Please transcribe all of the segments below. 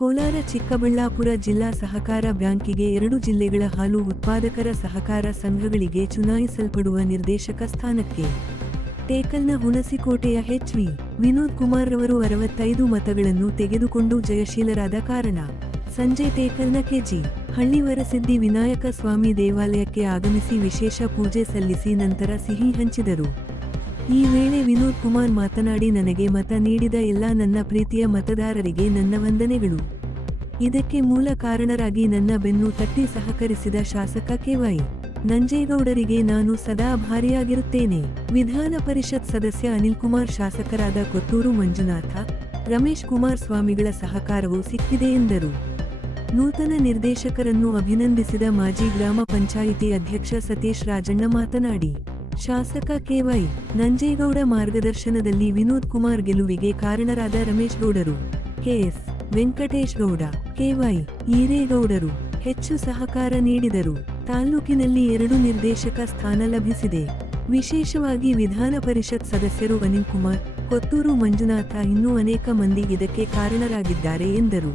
ಕೋಲಾರ ಚಿಕ್ಕಬಳ್ಳಾಪುರ ಜಿಲ್ಲಾ ಸಹಕಾರ ಬ್ಯಾಂಕಿಗೆ ಎರಡು ಜಿಲ್ಲೆಗಳ ಹಾಲು ಉತ್ಪಾದಕರ ಸಹಕಾರ ಸಂಘಗಳಿಗೆ ಚುನಾಯಿಸಲ್ಪಡುವ ನಿರ್ದೇಶಕ ಸ್ಥಾನಕ್ಕೆ. ಟೇಕಲ್ನ ಹುಣಸಿಕೋಟೆಯ ಎಚ್ವಿ ವಿನೋದ್ ಕುಮಾರ್ ರವರು ಅರವತ್ತೈದು ಮತಗಳನ್ನು ತೆಗೆದುಕೊಂಡು ಜಯಶೀಲರಾದ ಕಾರಣ ಸಂಜೆ ಟೇಕಲ್ನ ಕೆಜಿ. ಹಳ್ಳಿವರಸಿದ್ದಿ ವಿನಾಯಕ ಸ್ವಾಮಿ ದೇವಾಲಯಕ್ಕೆ ಆಗಮಿಸಿ ವಿಶೇಷ ಪೂಜೆ ಸಲ್ಲಿಸಿ ನಂತರ ಸಿಹಿ ಹಂಚಿದರು. ಈ ವೇಳೆ ವಿನೋದ್ ಕುಮಾರ್ ಮಾತನಾಡಿ, ನನಗೆ ಮತ ನೀಡಿದ ಎಲ್ಲ ನನ್ನ ಪ್ರೀತಿಯ ಮತದಾರರಿಗೆ ನನ್ನ ವಂದನೆಗಳು. ಇದಕ್ಕೆ ಮೂಲ ಕಾರಣರಾಗಿ ನನ್ನ ಬೆನ್ನು ತಟ್ಟಿ ಸಹಕರಿಸಿದ ಶಾಸಕ ಕೆವೈ ನಂಜೇಗೌಡರಿಗೆ ನಾನು ಸದಾ ಭಾರಿಯಾಗಿರುತ್ತೇನೆ. ವಿಧಾನ ಪರಿಷತ್ ಸದಸ್ಯ ಅನಿಲ್ ಕುಮಾರ್, ಶಾಸಕರಾದ ಕೊತ್ತೂರು ಮಂಜುನಾಥ, ರಮೇಶ್ ಕುಮಾರ್ ಸ್ವಾಮಿಗಳ ಸಹಕಾರವು ಸಿಕ್ಕಿದೆ ಎಂದರು. ನೂತನ ನಿರ್ದೇಶಕರನ್ನು ಅಭಿನಂದಿಸಿದ ಮಾಜಿ ಗ್ರಾಮ ಪಂಚಾಯಿತಿ ಅಧ್ಯಕ್ಷ ಸತೀಶ್ ರಾಜಣ್ಣ ಮಾತನಾಡಿ ಶಾಸಕ ಕೆವೈ ನಂಜೇಗೌಡ ಮಾರ್ಗದರ್ಶನದಲ್ಲಿ ವಿನೋದ್ ಕುಮಾರ್ ಗೆಲುವಿಗೆ ಕಾರಣರಾದ ರಮೇಶ್ ಗೌಡರು K S Venkatesh Gowda K Y ಈರೇಗೌಡರು ಹೆಚ್ಚು ಸಹಕಾರ ನೀಡಿದರು. ತಾಲ್ಲೂಕಿನಲ್ಲಿ ಎರಡು ನಿರ್ದೇಶಕ ಸ್ಥಾನ ಲಭಿಸಿದೆ. ವಿಶೇಷವಾಗಿ ವಿಧಾನ ಪರಿಷತ್ ಸದಸ್ಯರು ಅನಿಲ್ ಕುಮಾರ್, ಕೊತ್ತೂರು ಮಂಜುನಾಥ ಇನ್ನೂ ಅನೇಕ ಮಂದಿ ಇದಕ್ಕೆ ಕಾರಣರಾಗಿದ್ದಾರೆ ಎಂದರು.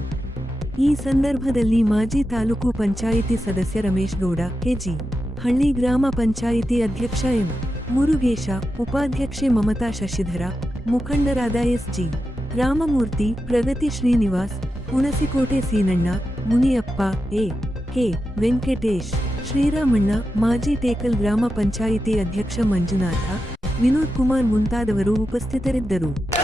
ಈ ಸಂದರ್ಭದಲ್ಲಿ ಮಾಜಿ ತಾಲೂಕು ಪಂಚಾಯಿತಿ ಸದಸ್ಯ ರಮೇಶ್ ಗೌಡ ಕೆಜಿ ಹಳ್ಳಿ ಗ್ರಾಮ ಪಂಚಾಯಿತಿ ಅಧ್ಯಕ್ಷ ಎಂ. ಮುರುಗೇಶ, ಉಪಾಧ್ಯಕ್ಷೆ ಮಮತಾ ಶಶಿಧರ, ಮುಖಂಡರಾದ S G Ramamurthy, Pragati Srinivas, Hunasikote Seenanna, Muniyappa, A. K. Venkatesh, Sriramanna, ಮಾಜಿ ಟೇಕಲ್ ಗ್ರಾಮ ಪಂಚಾಯಿತಿ ಅಧ್ಯಕ್ಷ ಮಂಜುನಾಥ ವಿನೋದ್ ಕುಮಾರ್ ಮುಂತಾದವರು ಉಪಸ್ಥಿತರಿದ್ದರು.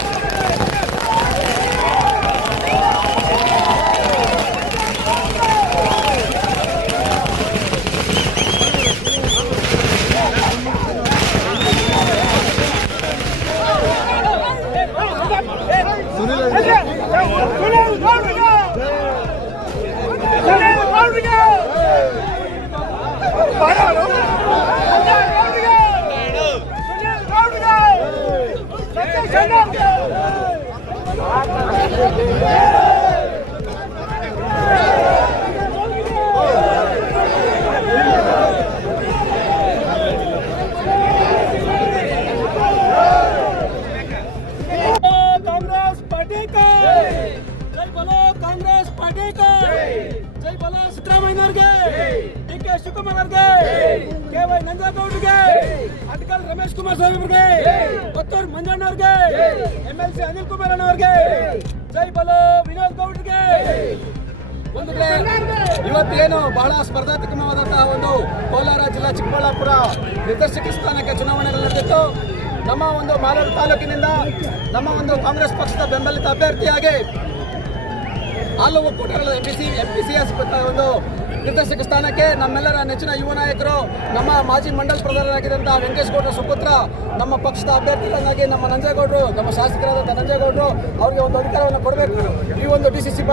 Yeah! ಬಲ ಸಿದ್ದರಾಮಯ್ಯನವ್ರಿಗೆ ಡಿ ಕೆ ಶಿವಕುಮಾರ್ ಅವ್ರಿಗೆ ಕೆ ವೈ ನಂಜನಗೌಡ್ರಿಗೆ ಅಡ್ಕಲ್ ರಮೇಶ್ ಕುಮಾರ್ ಸ್ವಾಮಿಗೆ ಕೊತ್ತೂರು ಮಂಜಣ್ಣ ಅವ್ರಿಗೆ M L C Anil Kumar ಅಣ್ಣವ್ರಿಗೆ ಜೈ ಬಲ ವಿನೋದ್ ಗೌಡರಿಗೆ. ಒಂದು ಕಡೆ ಇವತ್ತೇನು ಬಹಳ ಸ್ಪರ್ಧಾತ್ಮಕವಾದಂತಹ ಒಂದು ಕೋಲಾರ ಜಿಲ್ಲಾ ಚಿಕ್ಕಬಳ್ಳಾಪುರ ನಿರ್ದೇಶಕ ಸ್ಥಾನಕ್ಕೆ ಚುನಾವಣೆಗಳು ನಡೆದಿತ್ತು. ನಮ್ಮ ಒಂದು ಮಾಲೂರು ತಾಲೂಕಿನಿಂದ ನಮ್ಮ ಒಂದು ಕಾಂಗ್ರೆಸ್ ಪಕ್ಷದ ಬೆಂಬಲಿತ ಅಭ್ಯರ್ಥಿಯಾಗಿ ಹಾಲು ಒಕ್ಕೂಟಗಳ M P C M P C S ಒಂದು ನಿರ್ದೇಶಕ ಸ್ಥಾನಕ್ಕೆ ನಮ್ಮೆಲ್ಲರ ನೆಚ್ಚಿನ ಯುವ ನಾಯಕರು, ನಮ್ಮ ಮಾಜಿ ಮಂಡಲ ಪ್ರಧಾನರಾಗಿದ್ದಂಥ ವೆಂಕಟೇಶ್ ಗೌಡರ ಸುಪುತ್ರ, ನಮ್ಮ ಪಕ್ಷದ ಅಭ್ಯರ್ಥಿಗಳನ್ನಾಗಿ ನಮ್ಮ ನಂಜೇಗೌಡರು, ನಮ್ಮ ಶಾಸಕರಾದ ನಂಜೇಗೌಡರು ಅವರಿಗೆ ಒಂದು ಅಧಿಕಾರವನ್ನು ಕೊಡಬೇಕು. ಈ ಒಂದು ಡಿ ಸಿ ಸಿ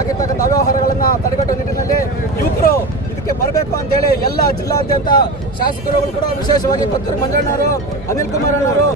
ಆಗಿರ್ತಕ್ಕಂಥ ಅವ್ಯವಹಾರಗಳನ್ನು ತಡೆಗಟ್ಟುವ ನಿಟ್ಟಿನಲ್ಲಿ ಯುವಕರು ಇದಕ್ಕೆ ಬರಬೇಕು ಅಂತೇಳಿ ಎಲ್ಲ ಜಿಲ್ಲಾದ್ಯಂತ ಶಾಸಕರುಗಳು ಕೂಡ ವಿಶೇಷವಾಗಿ ಪತ್ರ ಮಂಜಣ್ಣವರು ಅನಿಲ್ ಕುಮಾರ್ ಅಣ್ಣವರು